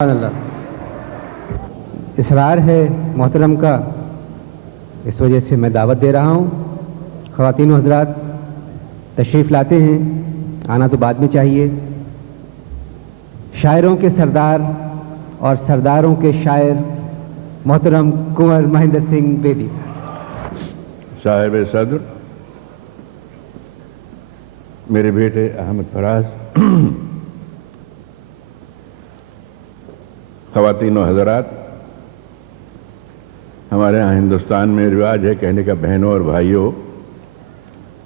اللہ اصرار ہے محترم کا، اس وجہ سے میں دعوت دے رہا ہوں۔ خواتین و حضرات تشریف لاتے ہیں، آنا تو بعد میں چاہیے۔ شاعروں کے سردار اور سرداروں کے شاعر محترم کنور مہندر سنگھ بیدی صاحب صدر، میرے بیٹے احمد فراز، خواتین و حضرات، ہمارے یہاں ہندوستان میں رواج ہے کہنے کا بہنوں اور بھائیوں،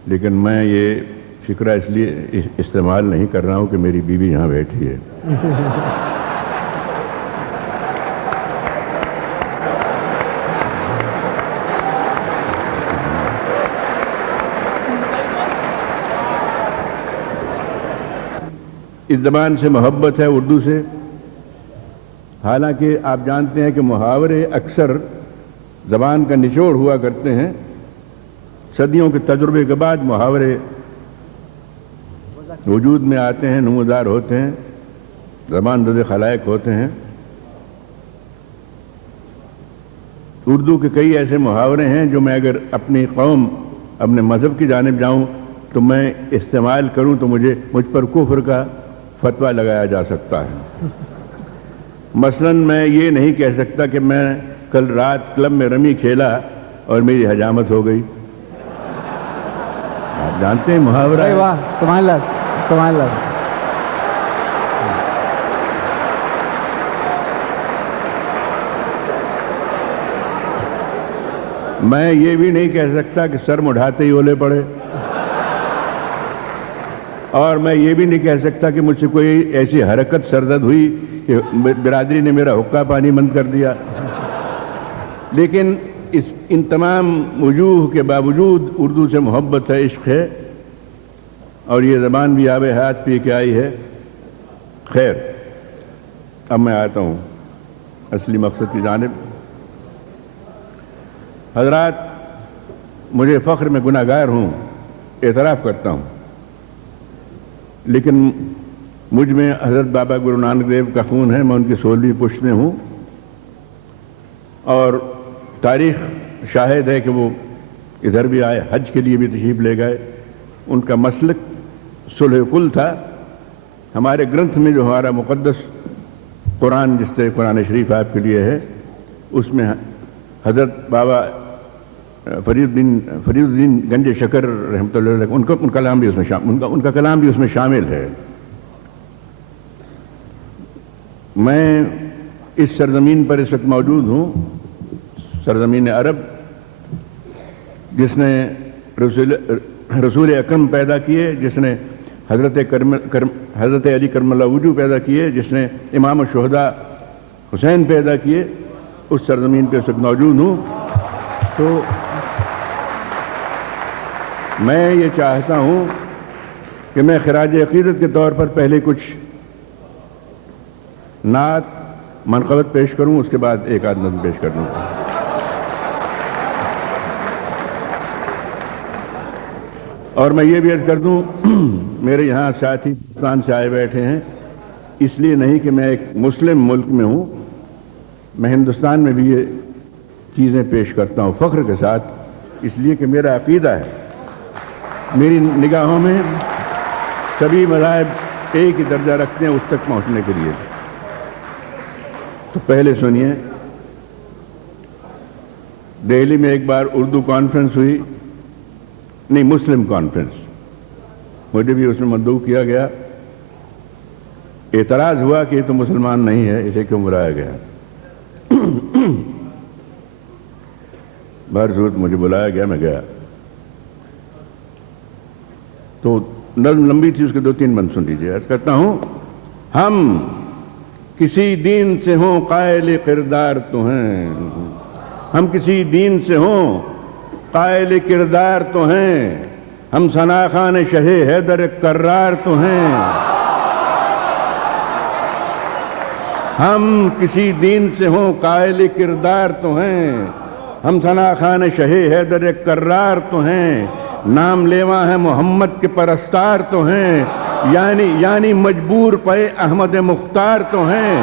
لیکن میں یہ فکرہ اس لیے استعمال نہیں کر رہا ہوں کہ میری بیوی یہاں بیٹھی ہے۔ اس زبان سے محبت ہے، اردو سے، حالانکہ آپ جانتے ہیں کہ محاورے اکثر زبان کا نچوڑ ہوا کرتے ہیں۔ صدیوں کے تجربے کے بعد محاورے وجود میں آتے ہیں، نمودار ہوتے ہیں، زبان زد خلائق ہوتے ہیں۔ اردو کے کئی ایسے محاورے ہیں جو میں اگر اپنی قوم، اپنے مذہب کی جانب جاؤں تو میں استعمال کروں تو مجھ پر کفر کا فتویٰ لگایا جا سکتا ہے۔ مثلاً میں یہ نہیں کہہ سکتا کہ میں کل رات کلب میں رمی کھیلا اور میری حجامت ہو گئی۔ آپ جانتے ہیں محاورہ ہے۔ واہ، سبحان اللہ، سبحان اللہ۔ میں یہ بھی نہیں کہہ سکتا کہ سر مڑھاتے ہی اولے پڑے، اور میں یہ بھی نہیں کہہ سکتا کہ مجھ سے کوئی ایسی حرکت سرزد ہوئی کہ برادری نے میرا حقہ پانی بند کر دیا۔ لیکن ان تمام وجوہ کے باوجود اردو سے محبت ہے، عشق ہے، اور یہ زبان بھی آب حیات پی کے آئی ہے۔ خیر، اب میں آتا ہوں اصلی مقصد کی جانب۔ حضرات، مجھے فخر میں گناہ گار ہوں، اعتراف کرتا ہوں، لیکن مجھ میں حضرت بابا گرو نانک دیو کا خون ہے، میں ان کی 16ویں پشت میں ہوں، اور تاریخ شاہد ہے کہ وہ ادھر بھی آئے، حج کے لیے بھی تشریف لے گئے۔ ان کا مسلک صلح کل تھا۔ ہمارے گرنتھ میں جو ہمارا مقدس قرآن، جس سے قرآن شریف آپ کے لیے ہے، اس میں حضرت بابا فرید الدین گنج شکر رحمۃ اللہ علیہ ان کا کلام بھی اس میں شامل ہے۔ میں اس سرزمین پر اس وقت موجود ہوں، سرزمین عرب، جس نے رسول اکرم پیدا کیے، جس نے حضرت علی کرم اللہ وجہ پیدا کیے، جس نے امام الشہداء حسین پیدا کیے، اس سرزمین پہ اس وقت موجود ہوں۔ تو میں یہ چاہتا ہوں کہ میں خراج عقیدت کے طور پر پہلے کچھ نعت منقبت پیش کروں، اس کے بعد ایک آدھ نظم پیش کر دوں۔ اور میں یہ بھی عرض کر دوں، میرے یہاں ساتھی ہندوستان سے آئے بیٹھے ہیں، اس لیے نہیں کہ میں ایک مسلم ملک میں ہوں، میں ہندوستان میں بھی یہ چیزیں پیش کرتا ہوں فخر کے ساتھ، اس لیے کہ میرا عقیدہ ہے، میری نگاہوں میں سبھی مذاہب ایک ہی درجہ رکھتے ہیں اس تک پہنچنے کے لیے۔ تو پہلے سنیے، دہلی میں ایک بار اردو کانفرنس ہوئی، نہیں مسلم کانفرنس، مجھے بھی اس میں مدعو کیا گیا۔ اعتراض ہوا کہ یہ تو مسلمان نہیں ہے، اسے کیوں بلایا گیا؟ بہرصورت مجھے بلایا گیا، میں گیا۔ تو نظم لمبی تھی، اس کے 2-3 بند سن لیجیے۔ عرض کرتا ہوں، ہم کسی دین سے ہوں قائل کردار تو ہیں، ہم کسی دین سے ہوں قائل کردار تو ہیں، ہم ثناخوان شہ حیدر کرار تو ہیں، ہم کسی دین سے ہوں قائل کردار تو ہیں، ہم ثناخوان شہ حیدر کرار تو ہیں، نام لیوا ہے محمد کے پرستار تو ہیں، یعنی مجبور پے احمد مختار تو ہیں،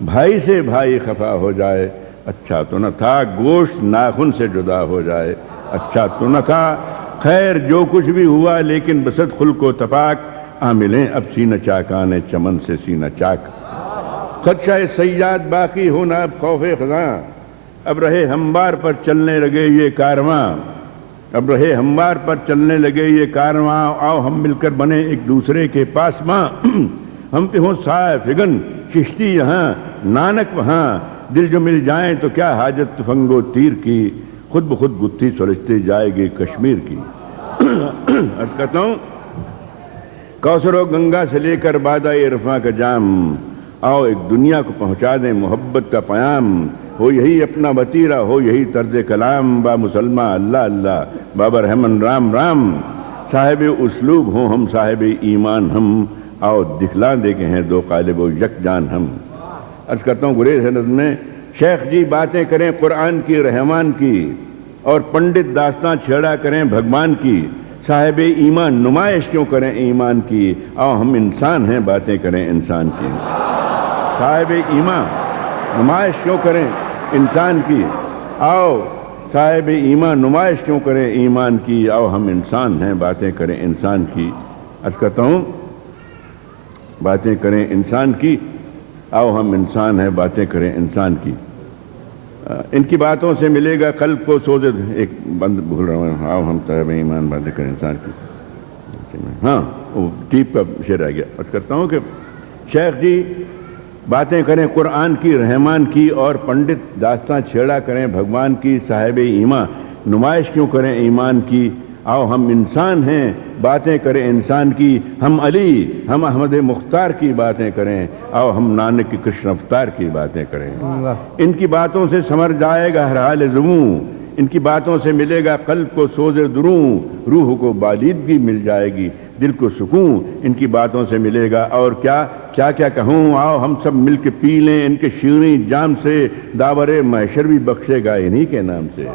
بھائی سے بھائی خفا ہو جائے اچھا تو نہ تھا، گوشت ناخن سے جدا ہو جائے اچھا تو نہ تھا، خیر جو کچھ بھی ہوا لیکن بسط خلق و تفاق، آ ملیں اب سینہ چاکان چمن سے سینہ چاک۔ خدشہ سیاد باقی ہونا اب خوف خزاں، اب رہے ہموار پر چلنے لگے یہ کارواں، اب رہے ہموار پر چلنے لگے یہ کارواں، آؤ ہم مل کر بنے ایک دوسرے کے پاسماں، ہم پہ ہوں سایہ فگن چشتی یہاں نانک وہاں، دل جو مل جائیں تو کیا حاجت تفنگ و تیر کی، خود بخود گتھی سلجھتی جائے گی کشمیر کی۔ عرض کرتا ہوں کوثر و گنگا سے لے کر بادہ عرفاں کا جام، آؤ ایک دنیا کو پہنچا دیں محبت کا پیام، ہو یہی اپنا وتیرہ ہو یہی طرز کلام، با مسلمہ اللہ اللہ بابا رحمن رام رام، صاحب اسلوب ہوں ہم صاحب ایمان ہم، آؤ دکھلا دے کے ہیں دو قالب و یک جان ہم۔ عرض کرتا ہوں گریز ہے نظم میں، شیخ جی باتیں کریں قرآن کی رحمان کی، اور پنڈت داستان چھیڑا کریں بھگوان کی، صاحب ایمان نمائش کیوں کریں ایمان کی، آؤ ہم انسان ہیں باتیں کریں انسان کی۔ صاحب ایمان نمائش کیوں کریں انسان کی، آؤ صاحب ایمان نمائش کیوں کریں ایمان کی، آؤ ہم انسان ہیں باتیں کریں انسان کی۔ عرض کرتا ہوں باتیں کریں انسان کی، آؤ ہم انسان ہیں باتیں کریں انسان کی۔ ان کی باتوں سے ملے گا قلب کو سوز، ایک بند بھول رہا ہوں، آؤ ہم صاحب ایمان باتیں کریں انسان کی، ہاں وہ ٹیپ کا شعر آ گیا۔ عرض کرتا ہوں کہ شیخ جی باتیں کریں قرآن کی رحمان کی، اور پنڈت داستان چھیڑا کریں بھگوان کی، صاحب ایمان نمائش کیوں کریں ایمان کی، آؤ ہم انسان ہیں باتیں کریں انسان کی، ہم علی ہم احمد مختار کی باتیں کریں، آؤ ہم نانک کی کرشن اوتار کی باتیں کریں۔ ان کی باتوں سے سمر جائے گا ہر حال زموں، ان کی باتوں سے ملے گا قلب کو سوز دروں، روح کو بالیدگی مل جائے گی دل کو سکون، ان کی باتوں سے ملے گا۔ اور کیا کیا کیا کہوں، آؤ ہم سب مل کے پی لیں ان کے شیریں جام سے، داور محشر بھی بخشے گا انہی کے نام سے۔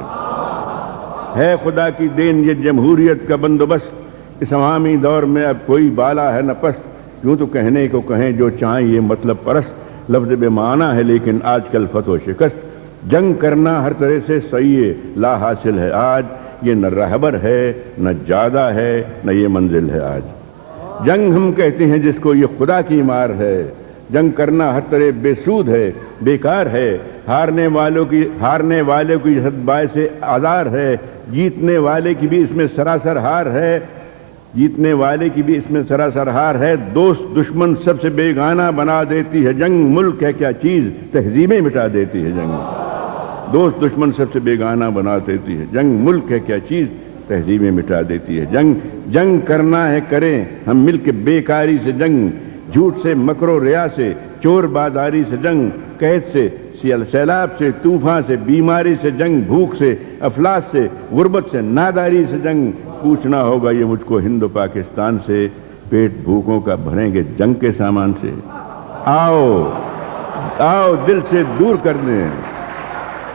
ہے خدا کی دین یہ جمہوریت کا بندوبست، اس عوامی دور میں اب کوئی بالا ہے نہ پست، یوں تو کہنے کو کہیں جو چاہیں یہ مطلب پرست، لفظ بے معنی ہے لیکن آج کل فتح و شکست، جنگ کرنا ہر طرح سے صحیح لا حاصل ہے آج، یہ نہ رہبر ہے نہ جادہ ہے نہ یہ منزل ہے آج۔ جنگ ہم کہتے ہیں جس کو یہ خدا کی مار ہے، جنگ کرنا ہر طرح بے سود ہے بیکار ہے، ہارنے والے کی حد باعث آزار ہے، جیتنے والے کی بھی اس میں سراسر ہار ہے، جیتنے والے کی بھی اس میں سراسر ہار ہے، دوست دشمن سب سے بیگانہ بنا دیتی ہے جنگ، ملک ہے کیا چیز تہذیبیں مٹا دیتی ہے جنگ، دوست دشمن سب سے بیگانہ بنا دیتی ہے جنگ، ملک ہے کیا چیز تہذیبیں مٹا دیتی ہے جنگ، جنگ کرنا ہے کریں ہم مل کے بیکاری سے جنگ، جھوٹ سے مکر و ریا سے چور بازاری سے جنگ، قحط سے سیلاب سے طوفان سے بیماری سے جنگ، بھوک سے افلاس سے غربت سے ناداری سے جنگ، پوچھنا ہوگا یہ مجھ کو ہند و پاکستان سے، پیٹ بھوکوں کا بھریں گے جنگ کے سامان سے۔ آؤ دل سے دور کر دیں،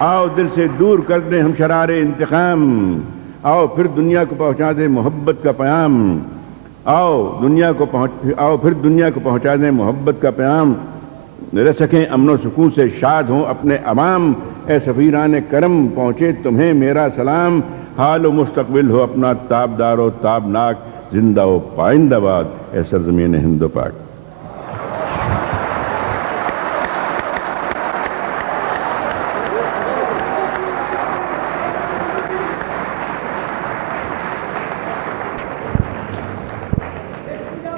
آؤ دل سے دور کر دیں ہم شرار انتقام، آؤ پھر دنیا کو پہنچا دیں محبت کا پیام، آؤ پھر دنیا کو پہنچا دیں محبت کا پیام، رہ سکیں امن و سکون سے شاد ہوں اپنے عوام، اے سفیران کرم پہنچے تمہیں میرا سلام، حال و مستقبل ہو اپنا تابدار و تابناک، زندہ و پائندہ باد اے سرزمین ہند و پاک۔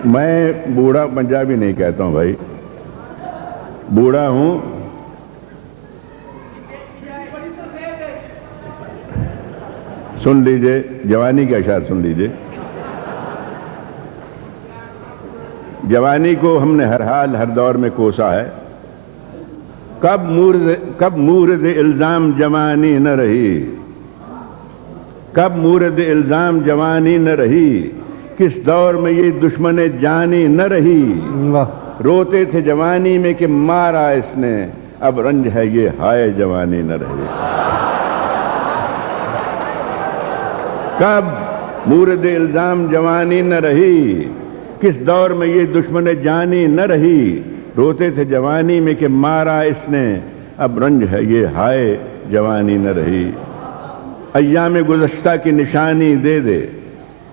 میں بوڑھا پنجابی نہیں کہتا ہوں بھائی، بوڑھا ہوں، سن لیجئے جوانی کا اشعار سن لیجئے، جوانی کو ہم نے ہر حال ہر دور میں کوسا ہے، کب مورد الزام جوانی نہ رہی، کب مورد الزام جوانی نہ رہی، کس دور میں یہ دشمن جانی نہ رہی، روتے تھے جوانی میں کہ مارا اس نے، اب رنج ہے یہ ہائے جوانی نہ رہی۔ کب مورد الزام جوانی نہ رہی، کس دور میں یہ دشمن جانی نہ رہی، روتے تھے جوانی میں کہ مارا اس نے، اب رنج ہے یہ ہائے جوانی نہ رہی۔ ایام گزشتہ کی نشانی دے دے،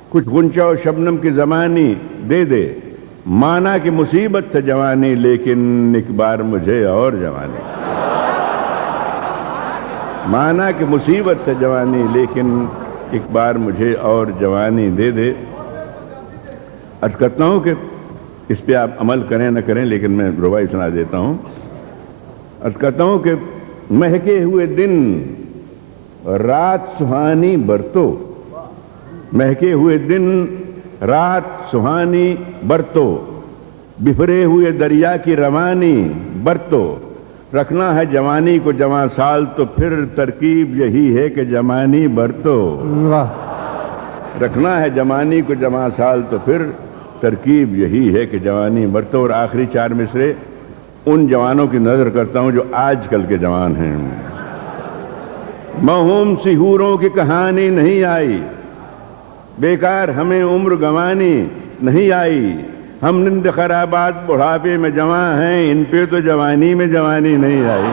کچھ غنچہ و شبنم کی زمانی دے دے، مانا کہ مصیبت تھا جوانی لیکن ایک بار مجھے اور جوانی، مانا کہ مصیبت تھا جوانی لیکن ایک بار مجھے اور جوانی دے دے۔ عرض کرتا ہوں کہ اس پہ آپ عمل کریں نہ کریں لیکن میں ربائی سنا دیتا ہوں۔ عرض کرتا ہوں کہ مہکے ہوئے دن رات سہانی برتو، مہکے ہوئے دن رات سہانی برتو، بفرے ہوئے دریا کی روانی برتو، رکھنا ہے جوانی کو جواں سال تو پھر ترکیب یہی ہے کہ جوانی برتو، رکھنا ہے جوانی کو جواں سال تو پھر ترکیب یہی ہے کہ جوانی برتو۔ اور آخری 4 مصرے ان جوانوں کی نظر کرتا ہوں جو آج کل کے جوان ہیں۔ موہوم سی حوروں کی کہانی نہیں آئی، بیکار ہمیں عمر گنوانی نہیں آئی، ہم نند خرابات بڑھاپے میں جوان ہیں، ان پہ تو جوانی میں جوانی نہیں آئی۔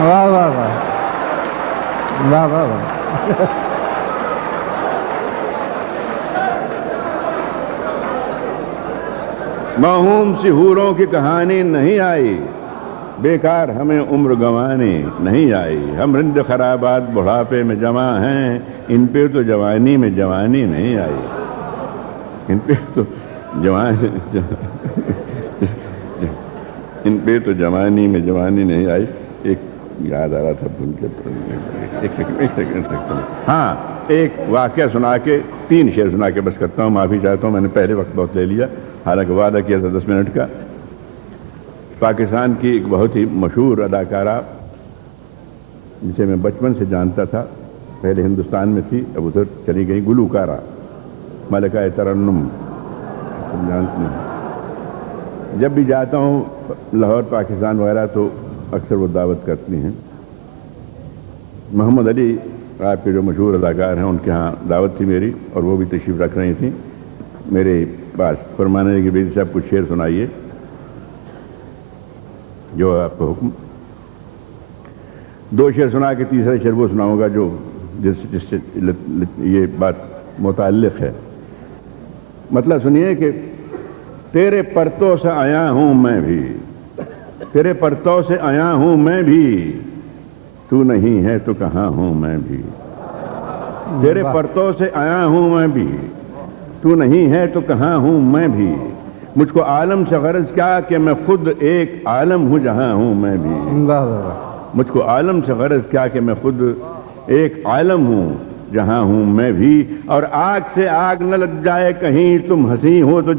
واہ واہ واہ واہ واہ واہ۔ موہوم سی حوروں کی کہانی نہیں آئی، بیکار ہمیں عمر گنوانی نہیں آئی، ہم رند خرابات بڑھاپے میں جوان ہیں، ان پہ تو جوانی میں جوانی نہیں آئی، ان پہ تو ان پہ تو جوانی میں جوانی نہیں آئی۔ ایک یاد آ رہا تھا بھول کے، ایک سیکنڈ ہاں، ایک واقعہ سنا کے 3 شعر سنا کے بس کرتا ہوں، معافی چاہتا ہوں میں نے پہلے وقت بہت لے لیا، حالانکہ وعدہ کیا تھا 10 منٹ کا۔ پاکستان کی ایک بہت ہی مشہور اداکارہ جسے میں بچپن سے جانتا تھا، پہلے ہندوستان میں تھی اب ادھر چلی گئی، گلوکارہ ملکہ ترنم، تم جانتے ہیں۔ جب بھی جاتا ہوں لاہور پاکستان وغیرہ تو اکثر وہ دعوت کرتی ہیں۔ محمد علی آپ کے جو مشہور اداکار ہیں ان کے ہاں دعوت تھی میری، اور وہ بھی تشریف رکھ رہی تھیں میرے پاس۔ فرمانے لگی بیدی صاحب کچھ شعر سنائیے جو آپ کا حکم۔ 2 شعر سنا کے تیسرا شعر وہ سناؤں گا جو جس سے یہ بات متعلق ہے۔ مطلب سنیے کہ تیرے پرتوں سے آیا ہوں میں بھی، تیرے پرتوں سے آیا ہوں میں بھی، تو نہیں ہے تو کہاں ہوں میں بھی، تیرے پرتوں سے آیا ہوں میں بھی، تو نہیں ہے تو کہاں ہوں میں بھی، مجھ کو عالم سے غرض کیا کہ میں خود ایک عالم ہوں جہاں ہوں میں بھی، مجھ کو عالم سے غرض کیا کہ میں خود ایک عالم ہوں جہاں ہوں میں بھی، اور آگ سے آگ نہ لگ جائے کہیں تم ہنسی ہو تو